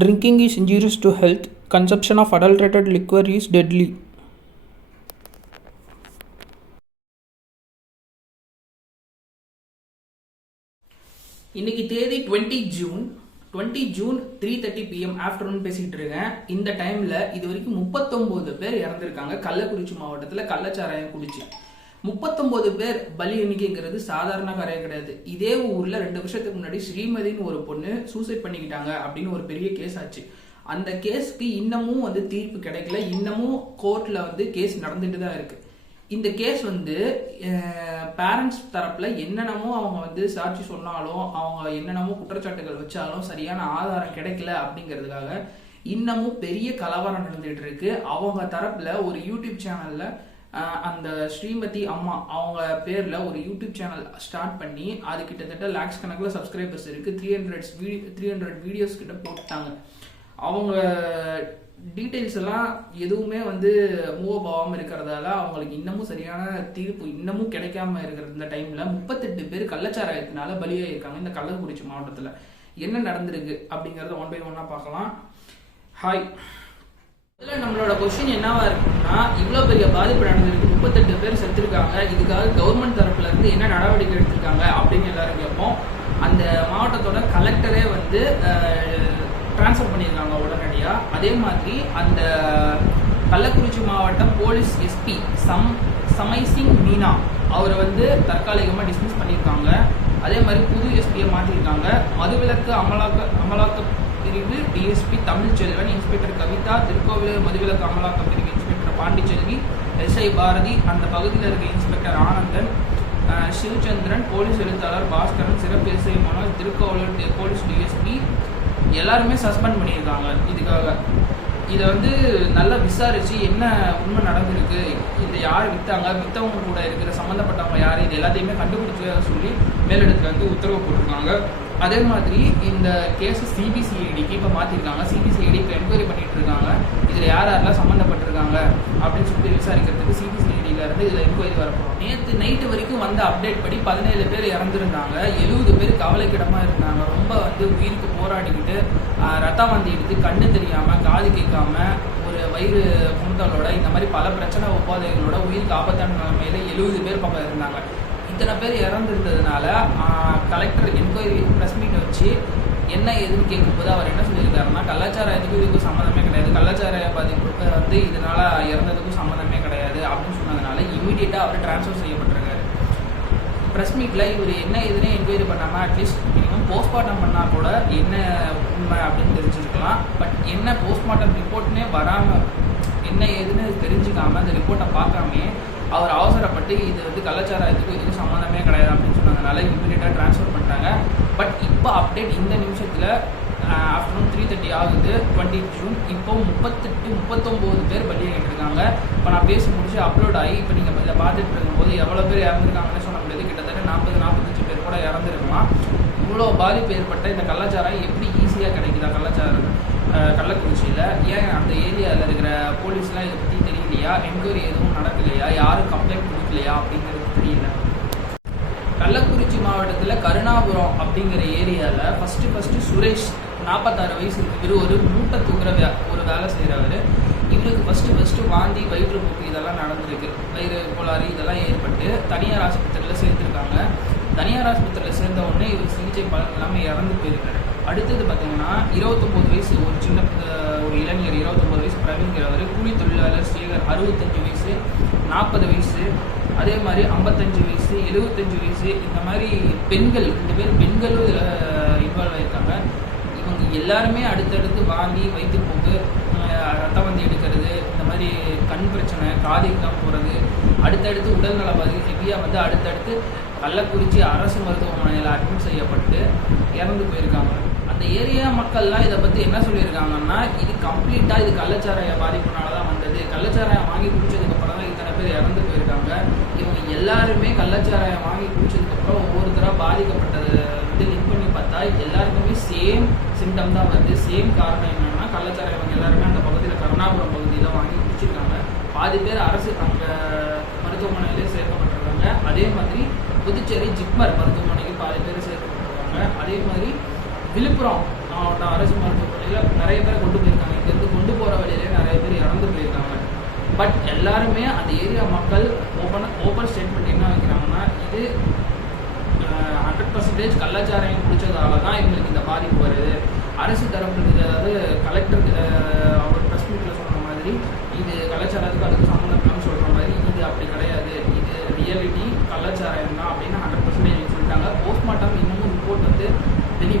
Drinking is injurious to health. Consumption of adulterated liquor is deadly. இன்னைக்கு தேதி 20 June 3:30 PM afternoon பேசிட்டு இருக்கேன். இந்த டைம்ல இது வரைக்கும் 39 பேர் இறந்திருக்காங்க கள்ளக்குறிச்சி மாவட்டத்துல கள்ளச்சாராயம் குடிச்சு. 39 பேர் பலி எண்ணிக்கைங்கிறது சாதாரண காரியம் கிடையாது. இதே ஊர்ல 2 வருஷத்துக்கு முன்னாடி ஸ்ரீமதின்னு ஒரு பொண்ணு சூசைட் பண்ணிக்கிட்டாங்க அப்படின்னு ஒரு பெரிய கேஸ் ஆச்சு. அந்த கேஸ்க்கு இன்னமும் தீர்ப்பு கிடைக்கல. இன்னமும் கோர்ட்ல கேஸ் நடந்துட்டு தான் இருக்கு. இந்த கேஸ் பேரண்ட்ஸ் தரப்புல என்னென்னமோ அவங்க சாட்சி சொன்னாலும், அவங்க என்னென்னமோ குற்றச்சாட்டுகள் வச்சாலும் சரியான ஆதாரம் கிடைக்கல அப்படிங்கிறதுக்காக இன்னமும் பெரிய கலவரம் நடந்துட்டு இருக்கு. அவங்க தரப்புல ஒரு யூடியூப் சேனல்ல அந்த ஸ்ரீமதி அம்மா அவங்க பேர்ல ஒரு யூடியூப் சேனல் ஸ்டார்ட் பண்ணி அது கிட்டத்தட்ட லேக்ஸ் கணக்கில் சப்ஸ்கிரைபர்ஸ் இருக்கு. 300 வீடியோஸ் கிட்ட போட்டாங்க. அவங்க டீட்டெயில்ஸ் எல்லாம் எதுவுமே மூவ் ஆகாம இருக்கிறதால அவங்களுக்கு இன்னமும் சரியான தீர்ப்பு இன்னமும் கிடைக்காம இருக்கிற இந்த டைம்ல 38 பேர் கள்ளச்சாராயத்தினால பலியாயிருக்காங்க இந்த கள்ளக்குறிச்சி மாவட்டத்துல. என்ன நடந்திருக்கு அப்படிங்கறத 1 by 1 பார்க்கலாம். ஹாய், நம்மளோட கொஸ்டின் என்னவா இருக்குன்னா, இவ்வளவு பெரிய பாதிப்பு நடந்திருக்கு, 38 பேர் செத்துருக்காங்க, இதுக்காக கவர்மெண்ட் தரப்புல இருந்து என்ன நடவடிக்கை எடுத்திருக்காங்க அப்படின்னு எல்லாரும் கேட்போம். அந்த மாவட்டத்தோட கலெக்டரே டிரான்ஸ்ஃபர் பண்ணியிருக்காங்க உடனடியா. அதே மாதிரி அந்த கள்ளக்குறிச்சி மாவட்டம் போலீஸ் எஸ்பி சமைசிங் மீனா அவரை தற்காலிகமாக டிஸ்மிஸ் பண்ணியிருக்காங்க. அதே மாதிரி புது எஸ்பியை மாற்றிருக்காங்க. மதுவிலக்கு அமலாக்க பிரிவு டிஎஸ்பி தமிழ்ச்செல்வன், இன்ஸ்பெக்டர் கவிதா, திருக்கோவிலூர் மதுவிலக்கு அமலாக்க பிரிவு இன்ஸ்பெக்டர் பாண்டிச்செல்வி, எஸ்ஐ பாரதி, அந்த பகுதியில் இருக்க இன்ஸ்பெக்டர் ஆனந்தன், சிவச்சந்திரன், போலீஸ் எழுத்தாளர் பாஸ்கரன், சிறப்பு SI Manoj, Tirukkoilur police DSP எல்லாருமே சஸ்பெண்ட் பண்ணியிருக்காங்க. இதுக்காக இதை நல்லா விசாரிச்சு என்ன உண்மை நடந்திருக்கு, இதை யார் விற்றாங்க, விற்றவங்க கூட இருக்கிற சம்மந்தப்பட்டவங்க யார், இது எல்லாத்தையுமே கண்டுபிடிச்சு சொல்லி மேலிடத்துக்கு உத்தரவு போட்டிருக்காங்க. அதே மாதிரி இந்த கேஸ் சிபிசிஐடிக்கு இப்போ மாற்றிருக்காங்க. சிபிசிஐடி இப்போ என்கொயரி பண்ணிட்டு இருக்காங்க. இதில் யாரெல்லாம் சம்மந்தப்பட்டிருக்காங்க அப்படின்னு சொல்லிட்டு விசாரிக்கிறதுக்கு சிபிசிஐடியில இருந்து இதில் என்கொயரி வரப்போம். நேற்று நைட்டு வரைக்கும் அப்டேட் படி 17 பேர் இறந்துருந்தாங்க. 70 பேர் கவலைக்கிடமாக இருந்தாங்க. ரொம்ப உயிருக்கு போராடிக்கிட்டு ரத்தம் எடுத்து கண்ணு தெரியாமல், காது கேட்காம, ஒரு வயிறு குமுட்டலோட இந்த மாதிரி பல பிரச்சனை உபாதைகளோட உயிருக்கு ஆபத்தான நிலைமையில 70 பேர் பக்கம் இருந்தாங்க. இத்தனை பேர் இறந்துருந்ததுனால கலெக்டர் என்கொயரி ப்ரெஸ் மீட் வச்சு என்ன ஏதுன்னு கேட்கும்போது அவர் என்ன சொல்லியிருக்காருன்னா, கள்ளச்சாராயத்துக்கும் இதுக்கும் சம்மந்தமே கிடையாது, கள்ளச்சாராய பாதிப்பு இதனால இறந்ததுக்கும் சம்மந்தமே கிடையாது அப்படின்னு சொன்னதுனால இமீடியட்டாக அவர் டிரான்ஸ்ஃபர் செய்யப்பட்டிருக்காரு. ப்ரெஸ் மீட்டில் இவர் என்ன ஏதுன்னு என்கொயரி பண்ணாமல் அட்லீஸ்ட் மினிமம் போஸ்ட்மார்ட்டம் பண்ணால் கூட என்ன உண்மை அப்படின்னு தெரிஞ்சுருக்கலாம். பட் என்ன போஸ்ட்மார்ட்டம் ரிப்போர்ட்னே வராமல், என்ன ஏதுன்னு தெரிஞ்சுக்காமல், அந்த ரிப்போர்ட்டை பார்க்காமே அவர் அவசரப்பட்டு இது கள்ளச்சாராயத்துக்கு இதுக்கு சம்மந்தமே கிடையாது அப்படின்னு சொன்னதுனால இமீடியட்டாக ட்ரான்ஸ்ஃபர் பண்ணிட்டாங்க. பட் இப்போ அப்டேட் இந்த நிமிஷத்தில் ஆஃப்டர்நூன் 3:30 ஆகுது, 20 ஜூன். இப்போ 39 பேர் பலியாகிட்டு இருக்காங்க. இப்போ நான் பேசி முடிச்சு அப்லோட் ஆகி இப்போ நீங்கள் இதில் பார்த்துட்டு இருக்கும்போது எவ்வளோ பேர் இறந்துருக்காங்கன்னு சொல்ல முடியாது. கிட்டத்தட்ட 40-45 பேர் கூட இறந்துருக்கலாம். இவ்வளோ பாதிப்பு ஏற்பட்ட இந்த கள்ளச்சாராயம் எப்படி ஈஸியாக கிடைக்குதா கள்ளக்குறிச்சியில்? ஏன் அந்த ஏரியாவில் இருக்கிற போலீஸ்லாம் இதை பற்றி தெரியலையா? என்கொயரி எதுவும் நடக்கலையா? யாரும் கம்ப்ளைண்ட் கொடுக்கலையா அப்படிங்கிறது தெரியல. கள்ளக்குறிச்சி மாவட்டத்தில் கருணாபுரம் அப்படிங்கிற ஏரியாவில் ஃபஸ்ட்டு சுரேஷ் 46 வயசு இருக்கு. இவர் ஒரு மூட்டை தூக்குற ஒரு வேலை செய்கிறவர். இவருக்கு ஃபஸ்ட்டு வாந்தி, வயிற்றுப்போக்கு இதெல்லாம் நடந்திருக்கு. வயிறு கோளாறு இதெல்லாம் ஏற்பட்டு தனியார் ஆஸ்பத்திரியில் சேர்த்துருக்காங்க. தனியார் ஆஸ்பத்திரியில் சேர்ந்த உடனே இவர் சிகிச்சை பலன் இல்லாமல் இறந்து போயிருக்காரு. அடுத்தது பார்த்தீங்கன்னா 29 வயசு ஒரு இளைஞர், 29 வயசு பிரவீன்கிறவர், கூலி தொழிலாளர் சேகர் 65 வயசு, 40 வயசு, அதே மாதிரி 55 வயசு, 75 வயசு, இந்த மாதிரி பெண்கள் 2 பேர் பெண்களும் இதில் இன்வால்வ் ஆகியிருக்காங்க. இவங்க எல்லாருமே அடுத்தடுத்து வாந்தி, வயிற்றுப்போக்கு, ரத்தம் எடுக்கிறது, இந்த மாதிரி கண் பிரச்சனை, காதிக்காக போகிறது, அடுத்தடுத்து உடல்நல பாதி ஹெவியாக அடுத்தடுத்து கள்ளக்குறிச்சி அரசு மருத்துவமனையில் அட்மிட் செய்யப்பட்டு இறந்து போயிருக்காங்க. அந்த ஏரியா மக்கள்லாம் இதை பற்றி என்ன சொல்லியிருக்காங்கன்னா, இது கம்ப்ளீட்டாக இது கள்ளச்சாராய பாதிப்புனால தான் வந்தது. கள்ளச்சாராயம் வாங்கி குடிச்சதுக்கப்புறம் தான் இத்தனை பேர் இறந்து போயிருக்காங்க. இவங்க எல்லாருமே கள்ளச்சாராயம் வாங்கி குடிச்சதுக்கப்புறம் ஒவ்வொருத்தராக பாதிக்கப்பட்டது லிங்க் பண்ணி பார்த்தா எல்லாருக்குமே சேம் சிம்டம் தான் வருது. சேம் காரணம் என்னன்னா, கள்ளச்சாராயம் எல்லாருமே அந்த பகுதியில் கருணாபுரம் பகுதியில் வாங்கி குடிச்சிருக்காங்க. பாதி பேர் அரசு அங்கே மருத்துவமனையிலே சேர்க்கப்பட்டிருக்காங்க. அதே மாதிரி புதுச்சேரி ஜிப்மர் மருத்துவமனைக்கு பாதி பேர் சேர்க்கப்பட்டிருக்காங்க. அதே மாதிரி விழுப்புரம் மாவட்டம் அரசு மருத்துவமனை ஆக்சுவலாக நிறைய பேரை கொண்டு போயிருக்காங்க. இங்கேருந்து கொண்டு போகிற வழியிலே நிறைய பேர் இறந்து போயிருக்காங்க. பட் எல்லாருமே அந்த ஏரியா மக்கள் ஓப்பன் ஸ்டேட்மெண்ட் என்ன வைக்கிறாங்கன்னா, இது 100% கள்ளச்சாராயம் குடித்ததால தான் இவங்களுக்கு இந்த பாதிப்பு வருது. அரசு தரப்பு, அதாவது கலெக்டர் அவர் ப்ரெஸ் மீட்டில் சொல்கிற மாதிரி இது கள்ளச்சாரத்துக்கு அதுக்கு சம்மந்தம் சொல்கிற மாதிரி இது அப்படி கிடையாது, இது ரியாலிட்டி கள்ளச்சாராயம் தான் அப்படின்னு 100% சொல்லிட்டாங்க. போஸ்ட்மார்ட்டம் இன்னமும் ரிப்போர்ட் வந்து வெளி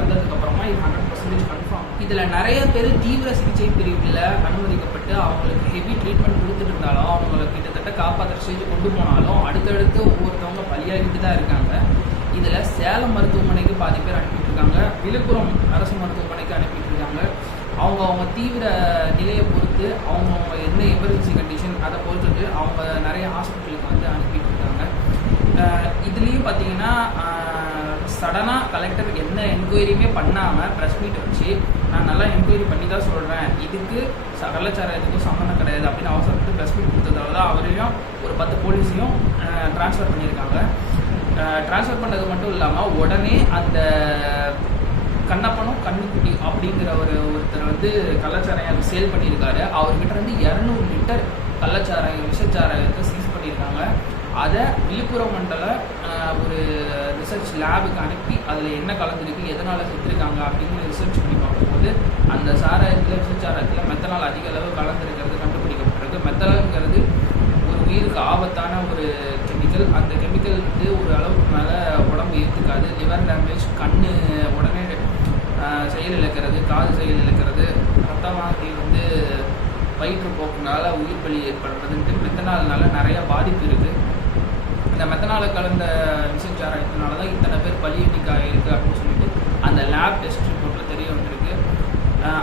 வந்ததுக்கப்புறமா இது 100% கன்ஃபார்ம். இதில் நிறைய பேர் தீவிர சிகிச்சை பிரிவில் அனுமதிக்கப்பட்டு அவங்களுக்கு ஹெவி ட்ரீட்மெண்ட் கொடுத்துட்டு இருந்தாலும் அவங்களை கிட்டத்தட்ட காப்பாற்றுற ஸ்டேஜ் கொண்டு போனாலும் அடுத்தடுத்து ஒவ்வொருத்தவங்க பலியாகிட்டு தான் இருக்காங்க. இதில் சேலம் மருத்துவமனைக்கு பாதி பேர் அனுப்பிட்டு இருக்காங்க, விழுப்புரம் அரசு மருத்துவமனைக்கு அனுப்பிட்டு இருக்காங்க. அவங்க தீவிர நிலையை பொறுத்து அவங்க என்ன எமர்ஜென்சி கண்டிஷன் அதை பொறுத்துட்டு அவங்க நிறைய ஹாஸ்பிட்டலுக்கு வந்து அனுப்பிட்டு இருக்காங்க. இதுலேயும் பார்த்தீங்கன்னா சடனாக கலெக்டர் என்ன என்கொயரியுமே பண்ணாமல் ப்ரெஸ் மீட் வச்சு நான் நல்லா என்கொயரி பண்ணி தான் சொல்கிறேன், இதுக்கு கள்ளச்சாராயத்துக்கும் சம்மந்தம் கிடையாது அப்படின்னு அவசரப்பட்டு ப்ரெஸ் மீட் கொடுத்ததால தான் அவரையும் ஒரு 10 போலீஸையும் ட்ரான்ஸ்ஃபர் பண்ணியிருக்காங்க. ட்ரான்ஸ்ஃபர் பண்ணது மட்டும் இல்லாமல் உடனே அந்த கண்ணப்பனும் கண்ணுக்குட்டி அப்படிங்கிற ஒருத்தர் வந்து கள்ளச்சாராயம் சேல் பண்ணியிருக்காரு. அவர்கிட்ட இருந்து 200 லிட்டர் கள்ளச்சாராயம் விஷச்சாராயத்தை சீஸ் பண்ணியிருக்காங்க. அதை விழுப்புரம் மண்டல ஒரு ரிசர்ச் லேபுக்கு அனுப்பி அதில் என்ன கலந்துருக்கு, எதனால் செத்துருக்காங்க அப்படின்னு ரிசர்ச் பண்ணி பார்க்கும்போது அந்த விஷச்சாராயத்தில் மெத்தனால் அதிக அளவு கலந்துருக்கிறது கண்டுபிடிக்கப்பட்டிருக்கு. மெத்தனால்ங்கிறது ஒரு உயிருக்கு ஆபத்தான ஒரு கெமிக்கல். அந்த கெமிக்கல் வந்து ஒரு அளவுக்கு மேலே உடம்பு ஏற்றுக்காது. லிவர் டேமேஜ், கண் உடனே செயல் இழக்கிறது, காது செயல் இழக்கிறது, ரத்தமாதி வந்து வயிற்றுப்போக்குனால உயிர் பலி ஏற்படுறதுன்ட்டு மெத்தனால்னால நிறைய பாதிப்பு இருக்குது. இந்த மெத்தனாலை கலந்த விஷச்சாராயத்தினால தான் இத்தனை பேர் பலி எண்ணிக்கை இருக்குது அப்படின்னு சொல்லிட்டு அந்த லேப் டெஸ்ட் ரிப்போர்ட்டில் தெரிய வந்திருக்கு.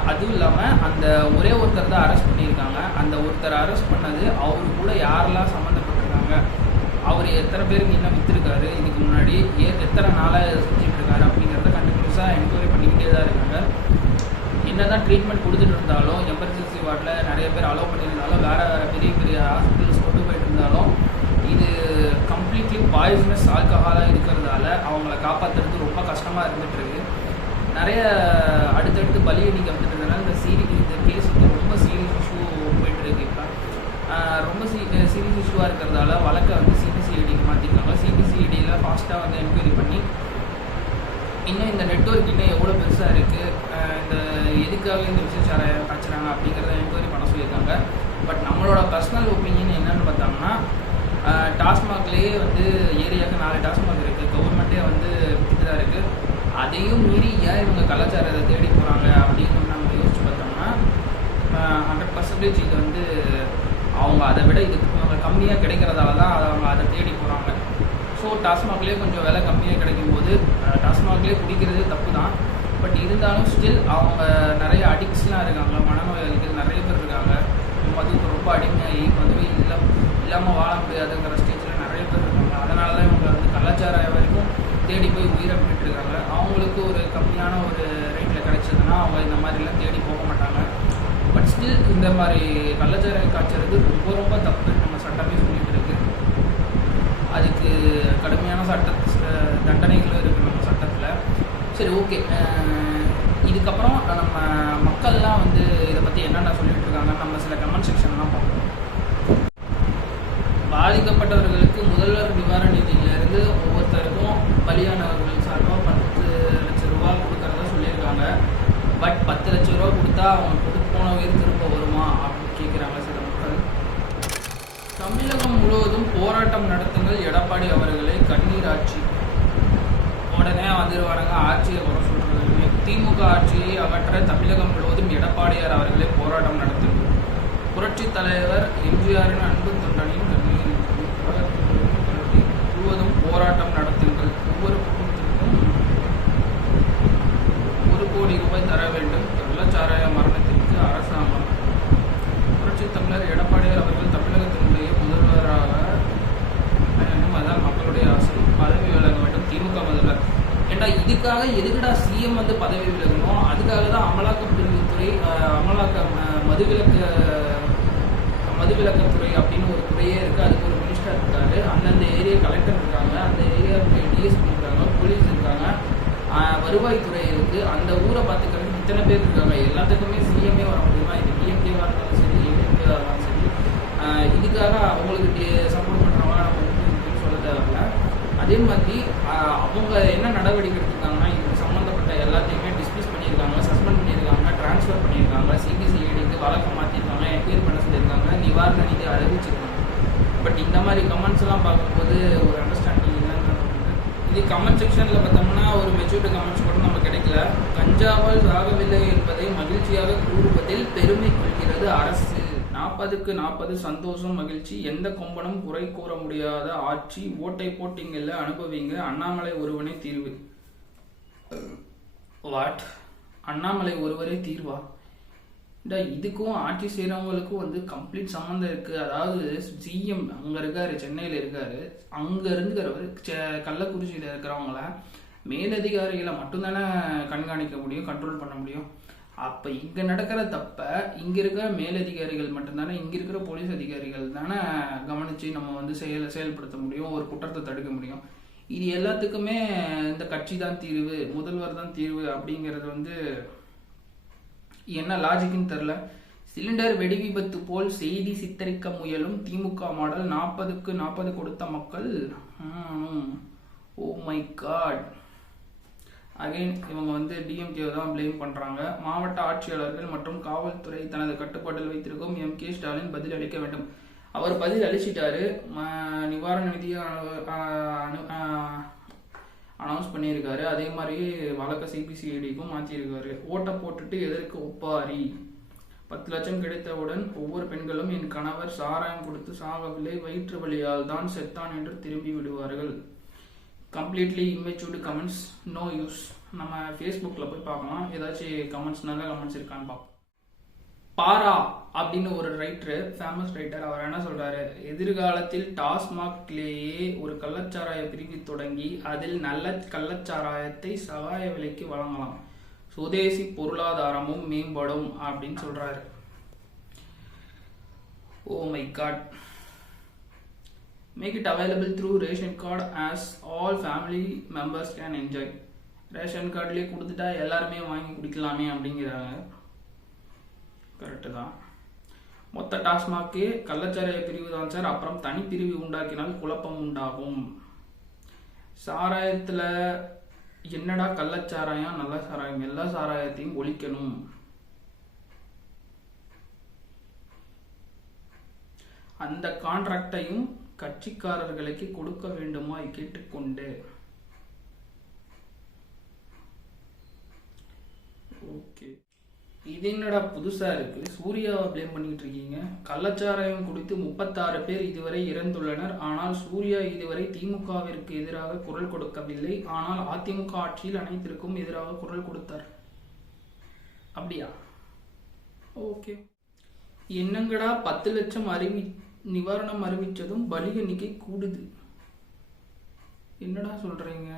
அதுவும் இல்லாமல் அந்த ஒரே ஒருத்தர் தான் அரெஸ்ட் பண்ணியிருக்காங்க. அந்த ஒருத்தர் அரெஸ்ட் பண்ணது அவரு கூட யாரெல்லாம் சம்மந்தப்பட்டிருக்காங்க, அவர் எத்தனை பேருக்கு இன்னும் விற்றுருக்காரு, இதுக்கு முன்னாடி எத்தனை நாளாக செஞ்சுட்டு இருக்காரு அப்படிங்கிறத கண்டினியூஸாக என்கொயரி பண்ணிக்கிட்டே தான் இருக்காங்க. என்ன தான் ட்ரீட்மெண்ட் கொடுத்துட்டு இருந்தாலும், எமர்ஜென்சி வார்டில் நிறைய பேர் அலோவ் பண்ணியிருந்தாலும், வேறு பெரிய பெரிய ஹாஸ்பிட்டல்ஸ் கொண்டு போயிட்டு இருந்தாலும், இது கம்ப்ளீட்லி பாய்சனஸ் ஆல்கஹாலாக இருக்கிறதால அவங்கள காப்பாற்றுறது ரொம்ப கஷ்டமாக இருந்துகிட்டு இருக்குது. நிறைய அடுத்தடுத்து பலி எண்ணிக்கை வந்துட்டு இருந்ததுனால இந்த கேஸ் வந்து ரொம்ப சீரியஸ் இஷ்யூ போயிட்டு இருக்கு. இப்போ ரொம்ப சீரியஸ் இஷ்யூவாக இருக்கிறதால வழக்கை வந்து சிபிசிஐடிக்கு மாற்றிருக்காங்க. சிபிசிஐடியில் ஃபாஸ்ட்டாக வந்து என்கொயரி பண்ணி இன்னும் இந்த நெட்வொர்க் இன்னும் எவ்வளோ பெருசாக இருக்குது, இந்த எதுக்காக இந்த விஷச்சாராயம் காய்ச்சுறாங்க அப்படிங்கிறத என்கொயரி பண்ண சொல்லியிருக்காங்க. பட் நம்மளோட பர்சனல் ஒப்பீனியன் என்னென்னு பார்த்தாங்கன்னா, டாஸ்மாக்லேயே வந்து ஏரியாவுக்கு 4 டாஸ்மாக் இருக்குது, கவர்மெண்ட்டே வந்து இதுதான் இருக்குது. அதையும் மீறி ஏன் இவங்க கலாச்சாரத்தை தேடி போகிறாங்க அப்படின்னு நம்ம யோசிச்சு பார்த்தோம்னா 100% இது வந்து அவங்க அதை விட இதுக்கு கம்மியாக கிடைக்கிறதால தான் அவங்க அதை தேடி போகிறாங்க. ஸோ டாஸ்மாக்லேயே கொஞ்சம் விலை கம்மியாக கிடைக்கும்போது டாஸ்மாக்லேயே குடிக்கிறது தப்பு தான். பட் இருந்தாலும் ஸ்டில் அவங்க நிறைய அடிக்ட்ஸ்லாம் இருக்காங்க, மனநோயாளிகள் நிறைய பேர் இருக்காங்க. மதுக்கு ரொம்ப அடிமையாகி மதுவே இல்லாமல் வாழ முடியாதுங்கிற ஸ்டேஜில் நிறைய பேர் இருக்காங்க. அதனால தான் இவங்க வந்து கலாச்சாரம் வரைக்கும் தேடி போய் உயிரை விட்டுருக்காங்க. அவங்களுக்கு ஒரு கம்மியான ஒரு ரேட்டில் கிடைச்சதுன்னா அவங்க இந்த மாதிரிலாம் தேடி போக மாட்டாங்க. பட் ஸ்டில் இந்த மாதிரி கள்ளச்சாராயம் காய்ச்சறது ரொம்ப ரொம்ப தப்பு, நம்ம சட்டமே சொல்லிட்டு இருக்கு. அதுக்கு கடுமையான தண்டனைகளும் இருக்குது நம்ம சட்டத்தில். சரி, ஓகே. இதுக்கப்புறம் நம்ம மக்கள்லாம் வந்து இதை பற்றி என்னென்ன சொல்லிட்டு இருக்காங்கன்னு நம்ம சில கமெண்ட் செக்ஷன்லாம் பார்ப்போம். பாதிக்கப்பட்டவர்களுக்கு முதல்வர் நிவாரண நிதியிலிருந்து ஒவ்வொருத்தருக்கும் பலியானவர்கள் சார்பாக 10 லட்சம் ரூபா கொடுக்கறதா சொல்லியிருக்காங்க. பட் 10 லட்சம் ரூபா கொடுத்தா அவங்க கொடுத்து போன உயிர் திரும்ப வருமா அப்படின்னு கேட்குறாங்க சில மக்கள். தமிழகம் முழுவதும் போராட்டம் நடத்துங்கள் எடப்பாடி அவர்களை, கண்ணீர் ஆட்சி. உடனே வந்துருவாங்க ஆட்சியை குறை சொல்றது. திமுக ஆட்சியை அகற்ற தமிழகம் முழுவதும் எடப்பாடியார் அவர்களை போராட்டம் நடத்துங்கள். புரட்சித் தலைவர் எம்ஜிஆரின் அன்பு தொண்டனின் கண்ணீர் முழுவதும் போராட்டம் நடத்துங்கள். ஒவ்வொரு குடும்பத்திற்கும் 1 கோடி ரூபாய் தர வேண்டும். கள்ளச்சாராய மரணத்திற்கு அரசாங்கம். புரட்சித் தமிழர் எடப்பாடியார் அவர்கள் தமிழகத்தினுடைய முதல்வராக வேண்டும், அதான் மக்களுடைய ஆசை. பதவி விலக வேண்டும் திமுக முதல்வர். ஏண்டா இதுக்காக எதுக்குடா சிஎம் வந்து பதவி விலகணும்? அதுக்காக தான் அமலாக்கப்பிரிவுத்துறை மதுவிலக்கத்துறை அப்படின்னு ஒரு துறையே இருக்குது. அதுக்கு ஒரு மினிஸ்டர் இருக்காரு, அந்தந்த ஏரியா கலெக்டர் இருக்காங்க, அந்த ஏரியாவுடைய டிஎஸ்பி இருக்காங்க, போலீஸ் இருக்காங்க, வருவாய்த்துறை இருக்குது. அந்த ஊரை பார்த்துக்கிறது இத்தனை பேர் இருக்காங்க, எல்லாத்துக்குமே சிஎம்ஏ வர முடியுமா? இது டிஎம்கேவாக இருந்தாலும் சரி, ஏடிஎம்கேவாக இருந்தாலும் சரி, இதுக்காக அவங்களுக்கு சப்போர்ட் பண்ணுறவங்க நம்ம சொல்ல தேவையில்ல. அதே மாதிரி அவங்க என்ன நடவடிக்கை எடுத்திருக்காங்கன்னா, இதுக்கு சம்மந்தப்பட்ட எல்லாத்தையுமே டிஸ்மிஸ் பண்ணியிருக்காங்க, சஸ்பெண்ட் பண்ணியிருக்காங்க, டிரான்ஸ்ஃபர் பண்ணியிருக்காங்க, சிபிசிஐடிக்கு வழக்கு மாற்றிருக்காங்க, என்கொயரி பண்ண சொல்லியிருக்காங்க, நிவாரண நிதி அறிவிச்சிருக்காங்க. பட் இந்த மாதிரி கமெண்ட்ஸ் எல்லாம் பார்க்கும்போது ஒரு அண்டர்ஸ்டாண்டிங் இல்லைன்னு. இது கமெண்ட் செக்ஷனில் பார்த்தோம்னா ஒரு மெச்சூரிட்டி கமெண்ட்ஸ் கூட நம்ம கிடைக்கல. கஞ்சாவால் சாகவில்லை என்பதை மகிழ்ச்சியாக கூறுவதில் பெருமை கொள்கிறது அரசு. 40க்கு 40 சந்தோஷம், மகிழ்ச்சி, எந்த கொம்பனும் குறை கூற முடியாத ஆட்சி, ஓட்டை போட்டிங்கல்ல, அனுபவிங்க, அண்ணாமலை ஒருவனே தீர்வு. வாட்? அண்ணாமலை ஒருவரே தீர்வா? இதுக்கும் ஆட்சி செய்கிறவங்களுக்கும் வந்து கம்ப்ளீட் சம்மந்தம் இருக்குது. அதாவது சிஎம் அங்கே இருக்காரு, சென்னையில் இருக்காரு, அங்கே இருந்துக்கிறவர் கள்ளக்குறிச்சியில் இருக்கிறவங்கள மேலதிகாரிகளை மட்டும்தானே கண்காணிக்க முடியும், கண்ட்ரோல் பண்ண முடியும். அப்போ இங்கே நடக்கிற தப்ப இங்கே இருக்கிற மேலதிகாரிகள் மட்டும்தானே, இங்கே இருக்கிற போலீஸ் அதிகாரிகள் தானே கவனித்து நம்ம வந்து செயல்படுத்த முடியும், ஒரு குற்றத்தை தடுக்க முடியும். இது எல்லாத்துக்குமே இந்த கட்சி தான் தீர்வு, முதல்வர் தான் தீர்வு அப்படிங்கிறது வந்து என்ன லாஜிக்னு தெரில. சிலிண்டர் வெடி விபத்து போல் செய்தி சித்தரிக்க முயலும் திமுக மாடல். 40க்கு 40 கொடுத்த மக்கள். ஓ மை காட். அகைன் இவங்க வந்து டிஎம்கே தான் பிளேம் பண்றாங்க. மாவட்ட ஆட்சியாளர்கள் மற்றும் காவல்துறை தனது கட்டுப்பாட்டில் வைத்திருக்கும் எம்.கே. ஸ்டாலின் பதில் அளிக்க வேண்டும். அவர் பதில் அளிச்சிட்டாரு. நிவாரண நிதியை அனௌன்ஸ் பண்ணியிருக்காரு. அதே மாதிரி வழக்க சிபிசிஐடிக்கும் மாற்றியிருக்காரு. ஓட்டை போட்டுட்டு எதற்கு ஒப்பாரி? 10 லட்சம் கிடைத்தவுடன் ஒவ்வொரு பெண்களும் என் கணவர் சாராயம் கொடுத்து சாகவில்லை, வயிற்று வலியால் தான் செத்தான் என்று திரும்பி விடுவார்கள். Completely immature comments, no use. நம்ம ஃபேஸ்புக்கில் போய் பார்க்கலாம், ஏதாச்சும் கமெண்ட்ஸ் நல்ல கமெண்ட்ஸ் இருக்கான்னு பார்ப்போம். பாரா அப்படின்னு ஒரு ரைட்டர், ஃபேமஸ் ரைட்டர், அவர் என்ன சொல்றாரு, எதிர்காலத்தில் டாஸ்மாக்லேயே ஒரு கள்ளச்சாராய பிரிவு தொடங்கி அதில் நல்ல கள்ளச்சாராயத்தை சகாய விலைக்கு வழங்கலாம், சுதேசி பொருளாதாரமும் மேம்படும் அப்படின்னு சொல்றாரு. Oh my God. Make it available through ration card as all family members can enjoy. Ration கார்டுலேயே கொடுத்துட்டா எல்லாருமே வாங்கி குடிக்கலாமே அப்படிங்கிறாங்க. கரெக்டு தான். மொத்த டாஸ்மாக்கு கள்ளச்சாராய பிரிவு தான் சார், அப்புறம் தனிப்பிரிவு உண்டாக்கினால் குழப்பம் உண்டாகும். சாராயத்தில் என்னடா கள்ளச்சாராயம் நல்ல சாராயம், எல்லா சாராயத்தையும் ஒழிக்கணும். அந்த கான்ட்ராக்டையும் கட்சிக்காரர்களுக்கு கொடுக்க வேண்டுமா கேட்டுக்கொண்டு. ஓகே, இது என்னடா புதுசா இருக்கு, சூர்யாவை பிளேம் பண்ணிட்டு இருக்கீங்க. கள்ளச்சாராயம் குடித்து 36 பேர் இதுவரை இறந்துள்ளனர். ஆனால் சூர்யா இதுவரை திமுகவிற்கு எதிராக குரல் கொடுக்கவில்லை. ஆனால் அதிமுக ஆட்சியில் அனைத்திற்கும் எதிராக குரல் கொடுத்தார். அப்படியா? ஓகே. என்னங்கடா 10 லட்சம் நிவாரணம் அறிவிச்சதும் பலி எண்ணிக்கை கூடுது. என்னடா சொல்றீங்க?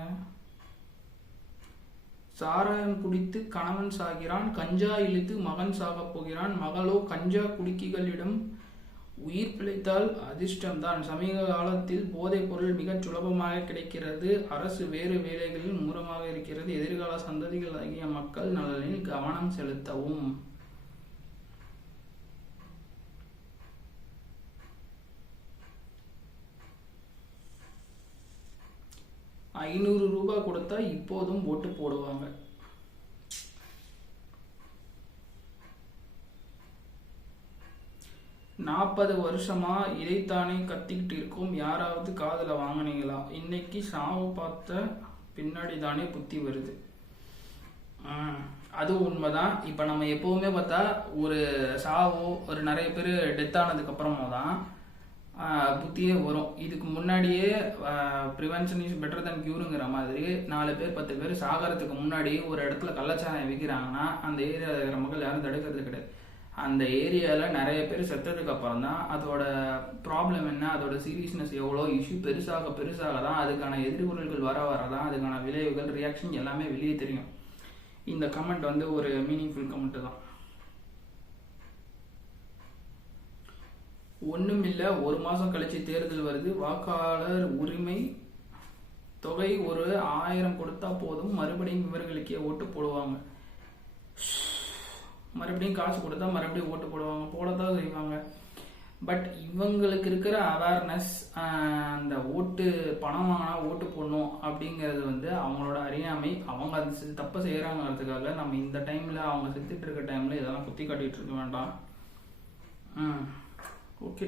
சாராயம் குடித்து கணவன் சாகிறான், கஞ்சா இழுத்து மகன் சாகப் போகிறான். மகளோ கஞ்சா குடிக்கிகளிடம் உயிர் பிழைத்தால் அதிர்ஷ்டம்தான். சமீப காலத்தில் போதைப் பொருள் மிகச் சுலபமாக கிடைக்கிறது. அரசு வேறு வேலைகளில் மூலமாக இருக்கிறது. எதிர்கால சந்ததிகள் ஆகிய மக்கள் நலனில் கவனம் செலுத்தவும். ₹500 கொடுத்தா இப்போதும் ஓட்டு போடுவாங்க. நாற்பது வருஷமா இதைத்தானே கத்திக்கிட்டு இருக்கோம். யாராவது காதுல வாங்கினீங்களா? இன்னைக்கு சாவு பார்த்த பின்னாடி தானே புத்தி வருது. அது உண்மைதான். இப்போ நம்ம எப்பவுமே பார்த்தா ஒரு சாவோ ஒரு நிறைய பேர் டெத் ஆனதுக்கு அப்புறமா தான் புத்தியே வரும். இதுக்கு முன்னாடியே ப்ரிவென்ஷன் இஸ் பெட்டர் தன் கியூருங்கிற மாதிரி 4 பேர் 10 பேர் சாகிறதுக்கு முன்னாடி ஒரு இடத்துல கள்ளச்சாராயம் விற்கிறாங்கன்னா அந்த ஏரியாவில் இருக்கிற மக்கள் யாரும் தடுக்கிறது கிடையாது. அந்த ஏரியாவில் நிறைய பேர் செத்ததுக்கு அப்புறம் தான் அதோட ப்ராப்ளம் என்ன, அதோட சீரியஸ்னஸ் எவ்வளோ, இஷ்யூ பெருசாக தான் அதுக்கான எதிர்குரல்கள் வரதான் அதுக்கான விளைவுகள், ரியாக்ஷன் எல்லாமே வெளியே தெரியும். இந்த கமெண்ட் வந்து ஒரு மீனிங்ஃபுல் கமெண்ட் தான். ஒன்றும் இல்லை, 1 மாதம் கழிச்சு தேர்தல் வருது. வாக்காளர் உரிமை தொகை ஒரு 1000 கொடுத்தா போதும், மறுபடியும் இவர்களுக்கே ஓட்டு போடுவாங்க. மறுபடியும் காசு கொடுத்தா மறுபடியும் ஓட்டு போடுவாங்க, போடத்தான் செய்வாங்க. பட் இவங்களுக்கு இருக்கிற அவேர்னஸ், அந்த ஓட்டு பணம் வாங்கினா ஓட்டு போடணும் அப்படிங்கிறது வந்து அவங்களோட அறியாமை. அவங்க அது தப்பு செய்யறாங்கிறதுக்காக நம்ம இந்த டைம்ல அவங்க செத்துட்டு இருக்க டைம்ல இதெல்லாம் குத்தி காட்டிட்டு இருக்க வேண்டாம். ஓகே.